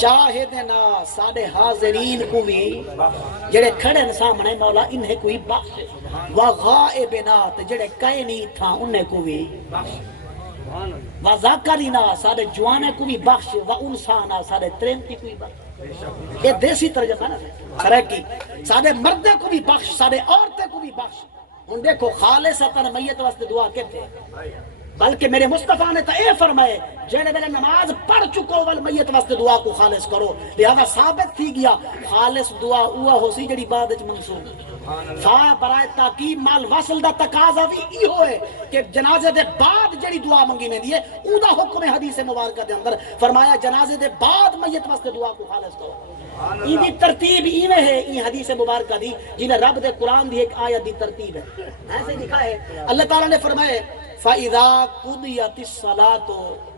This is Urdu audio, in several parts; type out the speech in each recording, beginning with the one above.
شاہدنا ساڑے حاضرین کو بھی جڑے کھڑے سامنے مولا انہیں کوئی بخش وغائبنا جڑے کہے نہیں تھا انہیں کو بھی وذاکرینا ساڑے جوانے کو بھی بخش وانسانا ساڑے ترینتی کو بھی بخش یہ دیسی ترجمہ نا سرکی ساڑے مردے کو بھی بخش ساڑے عورتیں کو بھی بخش ان دیکھو خالصتاً میت واسطے دعا کہتے ہیں بلکہ میرے مصطفیٰ نے تو اے فرمائے جنہیں میں نماز پڑھ چکو ول میت واسطے دعا کو خالص کرو لہذا ثابت تھی گیا خالص دعا ہوا ہو سی جڑی بعد وچ منسوخ فا برائے تاکید مال وصل دا تقاضا بھی ای ہوئے کہ جنازے دے بعد جڑی دعا منگی میں دیئے او دا حکم حدیث مبارکہ دے اندر فرمایا جنازے دے بعد میت واسطے دعا کو خالص کرو ای دی ترتیب ایویں ہے ای حدیث مبارکہ دی جنہیں رب دے قرآن دی ایک آیت دی ترتیب ہے ایسے لکھا ہے اللہ تعالیٰ نے فرمائے فَإِذَا قُضِيَتِ الصَّلَاةُ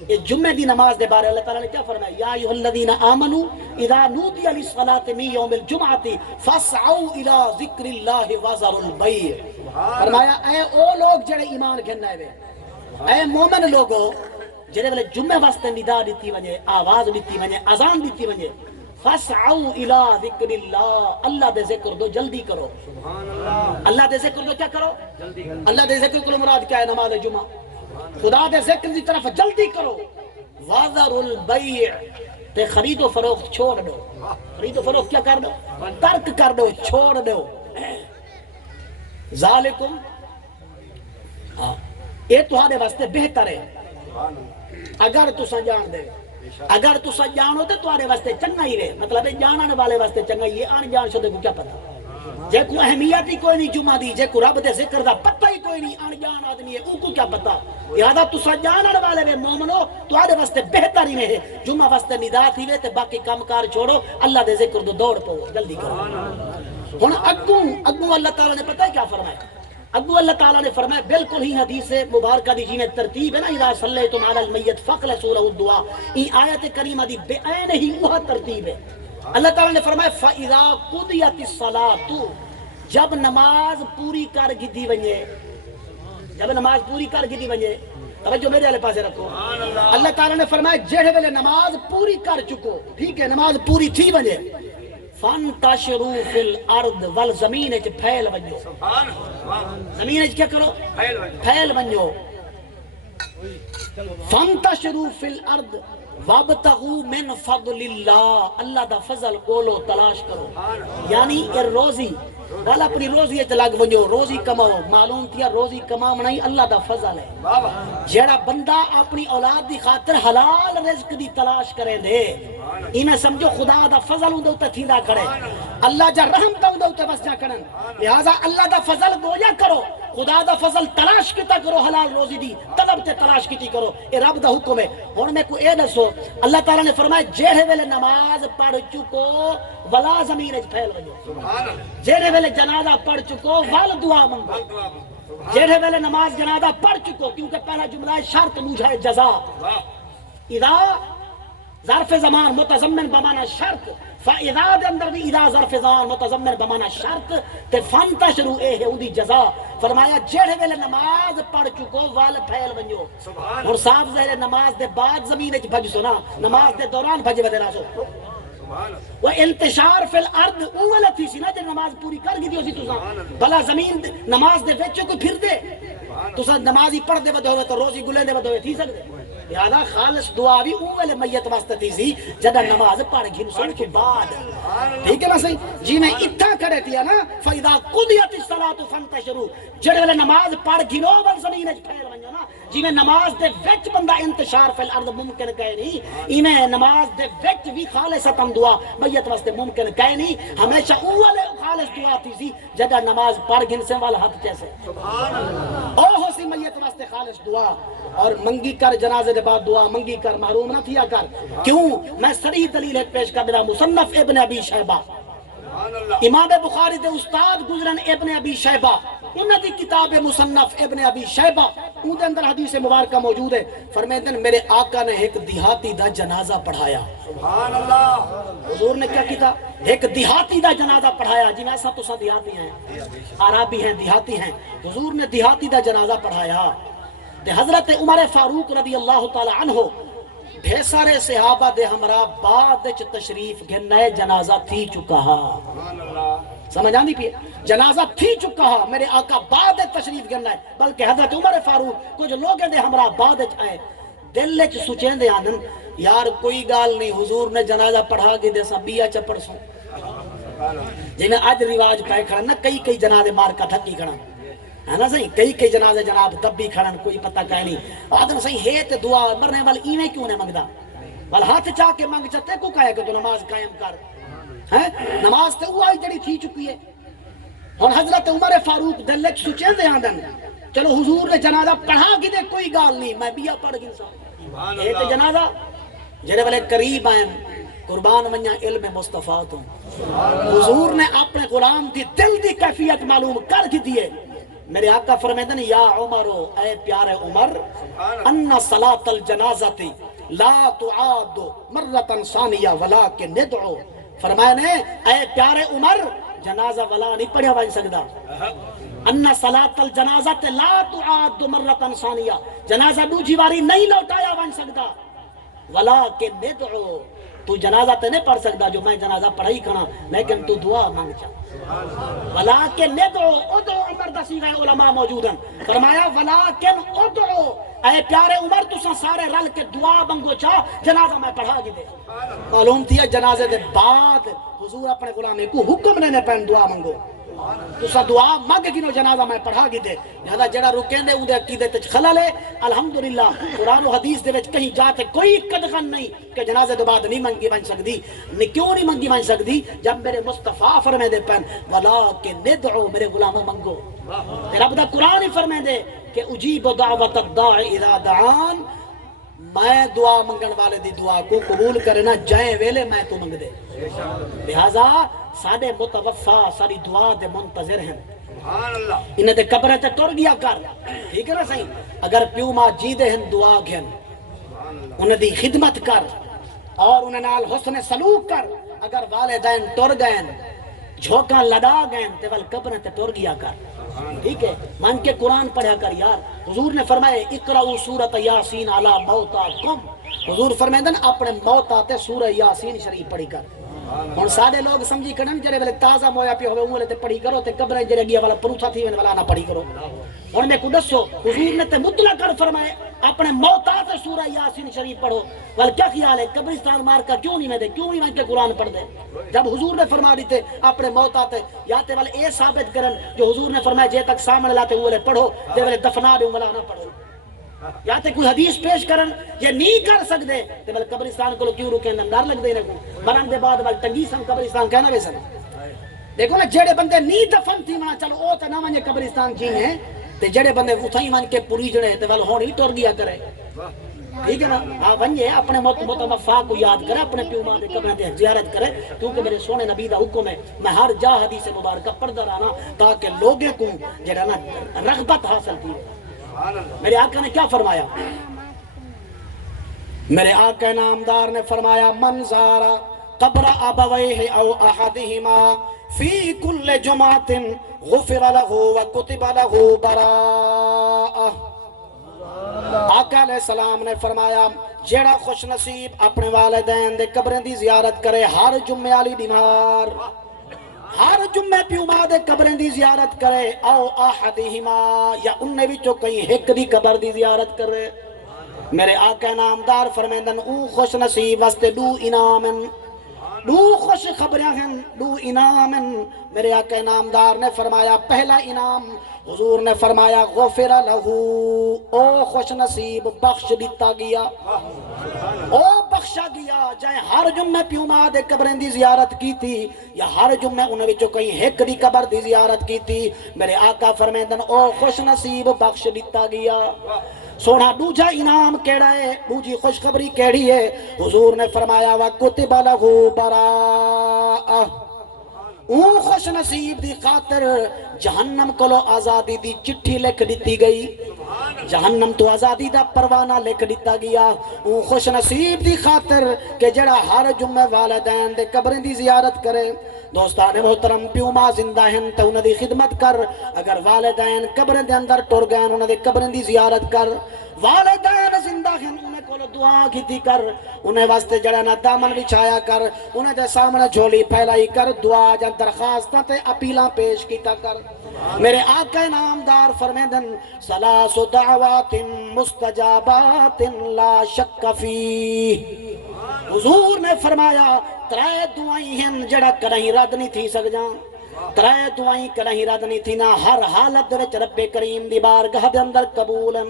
یہ جمعہ دی نماز دے بارے اللہ تعالیٰ نے کیا فرمایا یا ایھا الذین آمنوا اذا نودی للصلاۃ من یوم الجمعۃ فاسعوا الی ذکر اللہ وذروا البیع فرمایا اے او لوگ جڑے ایمان گھنائے وے اے مومن لوگو جڑے والے جمعہ واسطے ندا دیتی ونجے آواز دیتی ونجے اذان دیتی ونجے فاسعوا الی ذکر اللہ اللہ دے ذکر دو جلدی کرو اللہ دے ذکر دو کیا کرو اللہ دے ذکر کو مراد کیا ہے نماز جمعہ خدا دے ذکر دی طرف جلدی کرو وذروا البیع تے خرید و فروخت چھوڑ دو خرید و فروخت کیا کر دو ترک کر دو چھوڑ دو ذالکم یہ تہاڈے واسطے بہتر ہے اگر تساں جان دے اگر تساں جانو تے تہاڈے واسطے چنگا ہی رہے مطلب ہے جانن والے واسطے چنگا ہی ہے ان جان شدے کو کیا پتہ جے کو اہمیت ہی کوئی نہیں جمعہ دی جے کو رب دے ذکر دا پتہ ہی کوئی نہیں ان جان آدمی ہے کو کیا پتہ لہذا تساں جانن والے وے مومنو تہاڈے واسطے بہتر ہی رہے جمعہ واسطے ندا تھی وے تے باقی کام کار چھوڑو اللہ دے ذکر دو دوڑ پو جلدی کرو ہن اگوں اللہ تعالی نے پتہ ہے کیا فرمایا ابو اللہ تعالیٰ نے فرمایا بالکل ہی حدیث مبارکہ دی جی میں ترتیب ہے نا اذا صلیتم علی المیت فاخلصوا له الدعاء یہ آیت کریمہ دی بے عین ہی وہ ترتیب ہے اللہ تعالیٰ نے فرمایا فاذا قضیت الصلاۃ جب نماز پوری کر گدی ونجے جب نماز پوری کر گدی ونجے توجہ میرے والے پاسے رکھو اللہ تعالیٰ نے فرمایا جہے ویلے نماز پوری کر چکو ٹھیک ہے نماز پوری تھی ونجے فانتشروا فی الارض والزمین وچ پھیل ونجو زمین وچ کیا کرو پھیل ونجو فانتشروا فی الارض وابتغوا من فضل اللہ اللہ دا فضل کولو تلاش کرو یعنی یہ روزی گل اپنی روزی لگ ونجو روزی کماؤ معلوم کیا روزی کماؤ نہیں اللہ دا فضل ہے جڑا بندہ اپنی اولاد دی خاطر حلال رزق دی تلاش کرے دے انہیں سمجھو خدا دا فضل اندھو تے تھیندہ کرے اللہ جا رحم تا اندھو تے بس جا کرن لہذا اللہ دا فضل گویا کرو خدا دا فضل تلاش کیتا کرو حلال روزی دی طلب تے تلاش کیتی کرو اے رب دا حکم ہے ہن میں کو اے دسو اللہ تعالی نے فرمایا جہے ویلے نماز پڑھ چکو ولا زمین وچ پھیل ونجو جہے ویلے جنازہ پڑھ چکو ول دعا منگو جہے ویلے نماز جنازہ پڑھ چکو کیونکہ پہلا جملہ ہے شرط موجہ جزا اذا ظرف زمان متضمن بمعنی شرط فاذا دے اندر بھی اذا ظرف زمان متضمن بمعنی شرط تے فانتشروا اے ہے اودی جزا فرمایا جہے ویلے نماز پڑھ چکو ول پھیل ونجو اور صاحب ظاہر نماز دے بعد زمین وچ بھج سو نا نماز دے دوران بھج ودے نہ سو وہ انتشار فی الارض اولا تھی سی نا جب نماز پوری کر گئی تھی تساں بلا زمین نماز دے وچ کوئی پھر دے تساں نماز ہی پڑھ دے ودے ہوئے تو روزی گلے دے ودے ہوئے تھی سکدے لہذا خالص دعا بھی اولا میت واسطے تھی سی جدہ نماز پڑھ گھن سن کے بعد ٹھیک ہے نا صحیح جی میں اتھا کرے تھیا نا فَإِذَا قُضِيَتِ الصَّلَاةُ فَانْتَشِرُوا جڑے والے نماز پڑھ گھنو ول زمین وچ پھیل ونجو نا جی میں نماز دے وچ بندہ انتشار فی الارض ممکن کہے نہیں انہیں نماز دے وچ بھی خالصتاً دعا میت واسطے ممکن کہے نہیں ہمیشہ اولا خالص دعا تھی سی جدہ نماز پڑھ گھن سے والا حد جیسے او ہو سی میت واسطے خالص دعا اور منگی کر جنازے دے بعد دعا منگی کر محروم نہ تھیا کر کیوں میں صریح دلیل ہے پیش کر دینا مصنف ابن ابی شیبہ امام بخاری دے استاد گزرن ابن ابی شیبہ انہاں دی کتاب مصنف ابن ابی شیبہ ان دے اندر حدیث مبارکہ موجود ہے فرماتے ہیں میرے آقا نے ایک دیہاتی دا جنازہ پڑھایا سبحان اللہ حضور نے کیا کیا ایک دیہاتی دا جنازہ پڑھایا جی میں ایسا تو سا دیہاتی ہیں عربی ہیں دیہاتی ہیں حضور نے دیہاتی دا جنازہ پڑھایا تے حضرت عمر فاروق رضی اللہ تعالی عنہ ڈھیر سارے صحابہ دے ہمراہ بعد وچ تشریف گھنے جنازہ تھی چکا ہا سمجھ آندی پی جنازہ تھی چکا ہا میرے آقا بعد تشریف گھنے بلکہ حضرت عمر فاروق کچھ لوگ دے ہمراہ بعد وچ آئے دل وچ سوچیں دے آندن یار کوئی گال نہیں حضور نے جنازہ پڑھا کے دے سا بیا چپڑ سو جنہیں آج رواج پائے کھڑا نا کئی جنازے مار کا تھکی کھڑا ہے نا صحیح کئی جنازے جناب دبی کھڑن کوئی پتہ کہیں نہیں آدم صحیح ہے تے دعا مرنے والی ایویں کیوں نہیں منگدا بل ہاتھ چاہ کے منگ چتے کو کہے کہ تو نماز قائم کر ہیں نماز تے وہ آئی جڑی تھی چکی ہے اور حضرت عمر فاروق دل وچ سوچیں دے آندن چلو حضور نے جنازہ پڑھا کے دے کوئی گال نہیں میں بیا پڑھ گن سا اے تے جنازہ جڑے والے قریب آئیں قربان ونیا علم مصطفیٰ تو حضور نے اپنے غلام دی دل دی کیفیت معلوم کر دی دیئے میرے آقا فرمیدن یا عمرو اے پیارے عمر ان صلاة الجنازتی لا تعاد مرتن ثانیہ ولیکن ندعو فرمایا نے اے پیارے عمر جنازہ ولا نہیں پڑھا بن سکتا ان صلاة الجنازت لا تعاد مرتن ثانیہ جنازہ دوجی باری نہیں لوٹایا بن سکتا ولیکن ندعو تو جنازہ تے نہیں پڑھ سکتا جو میں جنازہ پڑھائی کھنا لیکن تو دعا مانگ چاہ ولیکن ندعو ادعو عمر دا سیغہ علماء موجود ہیں فرمایا ولیکن ادعو اے پیارے عمر تو سارے رل کے دعا مانگو چاہ جنازہ میں پڑھا گی دے معلوم تھی جنازے دے بعد حضور اپنے غلامی کو حکم نے پہن دعا مانگو تو سا دعا مانگ گنو جنازہ میں پڑھا گی دے لہذا جڑا رکیں دے اندے عقیدے تے خلل ہے الحمدللہ قرآن و حدیث دے وچ کہیں جاتے کوئی قدغن نہیں کہ جنازے دے بعد نہیں منگی بن سکتی کیوں نہیں منگی بن سکتی جب میرے مصطفیٰ فرمے دے پہن ولیکن ندعو میرے غلاموں منگو رب دا قرآن ہی فرمے دے کہ اجیب دعوت الداعی اذا دعان میں دعا منگن والے دی دعا کو قبول کرنا جائیں ویلے میں تو منگ دے لہذا سارے متوفا ساری دعا دے منتظر ہیں انہیں دے قبریں تے ٹر گیا کر ٹھیک ہے نا صحیح اگر پیو ماں جی دے ہیں دعا گھن انہیں دی خدمت کر اور انہیں نال حسن سلوک کر اگر والدین ٹر گئے جھوکا لدا گئے تے وال قبریں تے ٹر گیا کر ٹھیک ہے مان کے قرآن پڑھا کر یار حضور نے فرمائے اقرأوا سورۃ یاسین علی موتاکم حضور فرمائے اپنے موتا تے سورہ یاسین شریف پڑھی کر ہن سارے لوگ سمجھی کھڑن جڑے ویلے تازہ مویا پیا ہوے اونلے تے پڑھی کرو تے قبریں جڑے گیا والا پروتھا تھی والا نہ پڑھی کرو ہن میں کو دسو حضور نے تے مطلق کر فرمائے اپنے موتا تے سورہ یاسین شریف پڑھو ول کیا خیال ہے قبرستان مار کا کیوں نہیں میں دے کیوں نہیں میں کے قرآن پڑھ دے جب حضور نے فرما دیتے اپنے موتا تے یا تے ول اے ثابت کرن جو حضور نے فرمایا جے تک سامنے لاتے اونلے پڑھو تے ول دفنا دے والا نہ پڑھو یا تے کوئی حدیث پیش کرن یہ نہیں کر سکتے تے بل قبرستان کو کیوں رکیں ڈر لگ دے کو مرن دے بعد بل ٹنگی سن قبرستان کہنا وے سن دیکھو نا جڑے بندے نہیں دفن تھی وہاں چلو او تے نہ ونجے قبرستان جی ہیں تے جڑے بندے اتھائی من کے پوری جڑے تے بل ہون ہی ٹر گیا کرے ٹھیک ہے نا ہاں ونجے اپنے متوفا کو یاد کرے اپنے پیو ماں دے قبر تے زیارت کرے کیونکہ میرے سونے نبی دا حکم ہے میں ہر جا حدیث مبارکہ پڑھدا رہنا تاکہ لوگوں کو جڑا نا رغبت حاصل کی میرے آقا نے کیا فرمایا میرے آقا نامدار نے فرمایا من زارا قبر ابویہ او احدہما فی کل جمعۃ غفر له وکتب له براءہ آقا علیہ السلام نے فرمایا جیڑا خوش نصیب اپنے والدین دے قبریں دی زیارت کرے ہر جمعے والی بیمار ہر جمعے پیو ماں دے قبریں دی زیارت کرے او احدہما یا انہیں وچوں کہیں ایک دی قبر دی زیارت کرے میرے آقا نامدار فرمیندن او خوش نصیب واسطے دو انعامن دو خوش خبریاں ہیں دو انعامن میرے آقا نامدار نے فرمایا پہلا انعام حضور نے فرمایا غفر لہو او خوش نصیب بخش دیتا گیا او بخشا گیا جائے ہر جمعہ پیو ماں دے قبریں دی زیارت کی تھی یا ہر جمعہ انہیں وچوں کہیں ایک دی قبر دی زیارت کی تھی میرے آقا فرمیندن او خوش نصیب بخش دیتا گیا سونا دوجا انعام کیڑا ہے دوجی خوشخبری کیڑی ہے حضور نے فرمایا وَكُتِبَ لَهُ بَرَاءَ اون خوش نصیب دی خاطر جہنم کلو آزادی دی چٹھی لکھ دیتی گئی جہنم تو آزادی دا پروانہ لکھ دیتا گیا اون خوش نصیب دی خاطر کہ جڑا ہر جمعہ والدین دے قبریں دی زیارت کرے دوستان محترم پیو ماں زندہ ہیں تو انہوں دی خدمت کر اگر والدین قبریں دے اندر ٹر گئے انہوں دی قبریں دی زیارت کر والدین زندہ ہیں انہیں کو کو دعا کی تھی کر انہیں واسطے جڑا نا دامن بچھایا کر انہیں دے سامنے جھولی پھیلائی کر دعا جن درخواستہ تے اپیلاں پیش کیتا کر میرے آقا نامدار فرمیدن سلاس دعوات مستجابات لا شک فی حضور نے فرمایا ترائے دعائیں ہیں جڑا کرہیں رد نہیں تھی سک جان ترائے دعائیں کرہیں رد نہیں تھی نا ہر حالت وچ رب کریم دی بارگاہ دے اندر قبول ہیں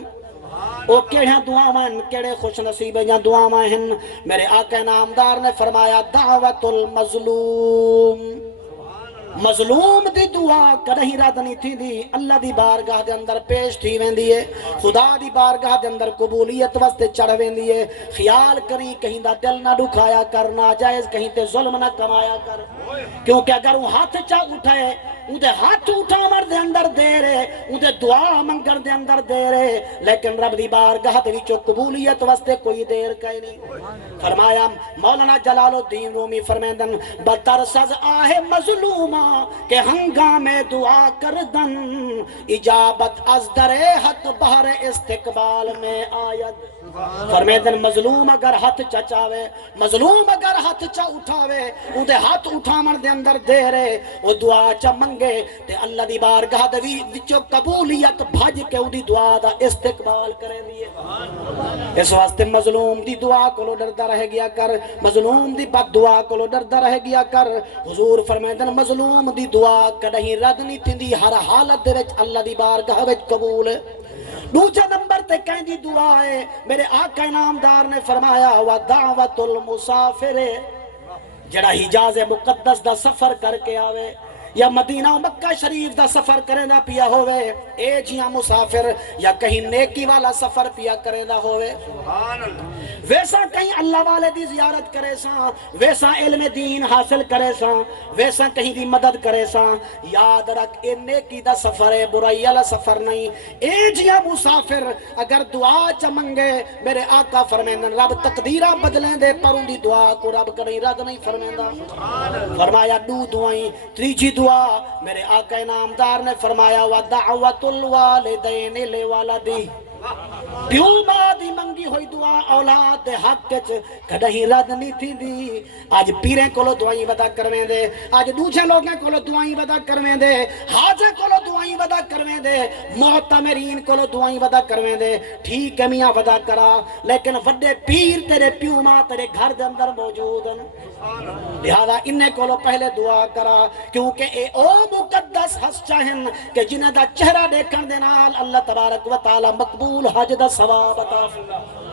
او کیڑے دعاواں کیڑے خوش نصیب ہیں دعاواں ہیں میرے آقا نامدار نے فرمایا دعوت المظلوم مظلوم دی دعا کرہیں رد نہیں تھی دی اللہ دی بارگاہ دے اندر پیش تھی ویندی ہے خدا دی بارگاہ دے اندر قبولیت واسطے چڑھ ویندی ہے خیال کری کہیں دا دل نہ دکھایا کر ناجائز کہیں تے ظلم نہ کمایا کر کیونکہ اگر وہ ہاتھ چا اٹھائے اُن دے ہاتھ اٹھامر دے اندر دے رہے اُن دے دعا منگر دے اندر دے رہے لیکن رب دی بارگاہ دے وچوں قبولیت واسطے کوئی دیر کہیں نہیں فرمایا مولانا جلال الدین رومی فرمیندن بترسز آہ مظلومہ کہ ہنگام دعا کردن اجابت از در حق بہر استقبال میں آید فرمیدن مظلوم اگر ہاتھ چچاوے مظلوم اگر ہاتھ چا اٹھاوے او دے ہاتھ اٹھامن دے اندر دے رہے او دعا چا منگے تے اللہ دی بارگاہ دے وچوں قبولیت بھج کے او دی دعا دا استقبال کرے دیئے اس واسطے مظلوم دی دعا کو ڈردا رہ گیا کر مظلوم دی بد دعا کو ڈردا رہ گیا کر حضور فرمیدن مظلوم دی دعا کدہیں رد نہیں تھیندی ہر حالت دے وچ اللہ دی بارگاہ وچ قبول ہے دوسرا نمبر تے کہیں دی دعا ہے میرے آقا نامدار نے فرمایا وَدَعْوَةُ الْمُسَافِرِ جڑا حجاز مقدس دا سفر کر کے آوے یا مدینہ و مکہ شریف دا سفر کرے دا پیا ہوئے اے جیاں مسافر یا کہیں نیکی والا سفر پیا کرے دا ہوئے ویسا کہیں اللہ والے دی زیارت کرے ساں ویسا علم دین حاصل کرے ساں ویسا کہیں دی مدد کرے ساں یاد رکھ اے نیکی دا سفر ہے برائی والا سفر نہیں اے جیاں مسافر اگر دعا چمنگے میرے آقا فرمیندن رب تقدیرہ بدلیں دے پر ان دی دعا کو رب کریں رد نہیں فرمیندہ فرمایا دو دعائیں تریجی دعا میرے آقا نامدار نے فرمایا وَدَعْوَةُ الْوَالِدَيْنِ لِوَالَدِهِ پیو ماں دی منگی ہوئی دعا اولاد دے حق چ کدہیں رد نہیں تھی دی آج پیریں کولو دعائیں ودا کرویں دے آج دوسرے لوگیں کولو دعائیں ودا کرویں دے حاجے کولو دعائیں ودا کرویں دے معتمرین کولو دعائیں ودا کرویں دے ٹھیک ہے میاں ودا کرا لیکن وڈے پیر تیرے پیو ماں تیرے گھر دے اندر موجود ہیں لہذا انہیں کولو پہلے دعا کرا کیونکہ اے او مقدس ہس چاہن کہ جنہ دا چہرہ دیکھن دے نال اللہ تبارک و تعالی مقبول حج دا ثواب عطا فرمائے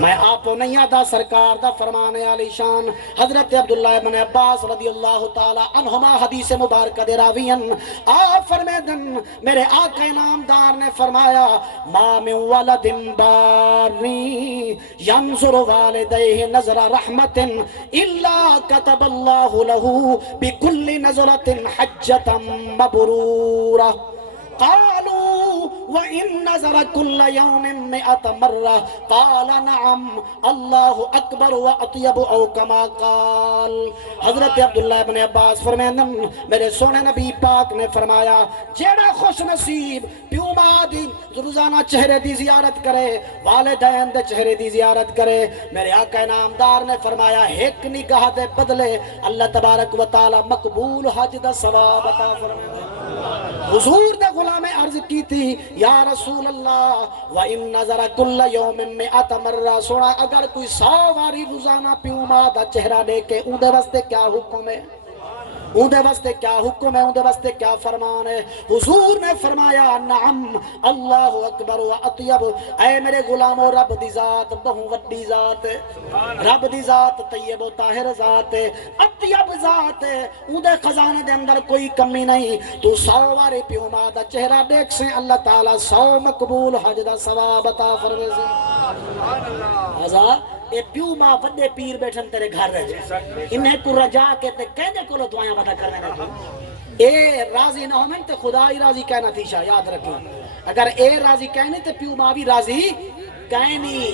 میں آپ کو نہیں آتا سرکار دا فرمانے علی شان حضرت عبداللہ ابن عباس رضی اللہ تعالی عنہما حدیث مبارکہ دے راوین آپ فرمیدن میرے آقا نامدار نے فرمایا ما من ولد باری ینظر والدیہ نظر رحمت الا کتب اللہ له بکل نظرت حجتا مبرورہ قالوا وَإِن نَظَرَ كُلَّ يَوْمٍ مِئَةَ مَرَّةٍ قَالَ نَعَمْ اللَّهُ أَكْبَرُ وَأَطْيَبُ أَوْ كَمَا قَالَ حضرت عبداللہ ابن عباس فرمیندن میرے سونے نبی پاک نے فرمایا جیڑا خوش نصیب پیو ماں دی روزانہ چہرے دی زیارت کرے والدین دے چہرے دی زیارت کرے میرے آقا نامدار نے فرمایا ایک نگاہ دے بدلے اللہ تبارک و تعالی مقبول حج دا ثواب عطا فرمائے حضور دے غلام عرض کی تھی یا رسول اللہ وَإِن نَظَرَ كُلَّ يَوْمٍ مِئَةَ مَرَّةٍ سونا اگر کوئی 100 باری روزانہ پیو ماں دا چہرہ دیکھے اون دے واسطے کیا حکم ہے اون دے واسطے کیا حکم ہے اون دے واسطے کیا فرمان ہے حضور نے فرمایا نعم اللہ اکبر و اطیب اے میرے غلامو رب دی ذات بہو وڈی ذات ہے رب دی ذات طیب و طاہر ذات ہے اطیب ذات ہے اون دے خزانے دے اندر کوئی کمی نہیں تو 100 باری پیو ماں دا چہرہ دیکھ سے اللہ تعالیٰ 100 مقبول حج دا ثواب عطا فرمائے سے اے پیو ماں وڈے پیر بیٹھن تیرے گھر رہ جائے انہیں کو رجا کے تے کہنے کو لو دعائیں بتا کرنے لگے اے راضی نہ ہومن تے خدا ہی راضی کہنا تھی شاہ یاد رکھیں اگر اے راضی کہنے تے پیو ماں بھی راضی کہنی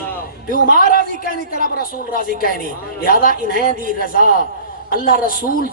پیو ماں راضی کہنی تے رب رسول راضی کہنی لہذا انہیں دی رضا اللہ رسول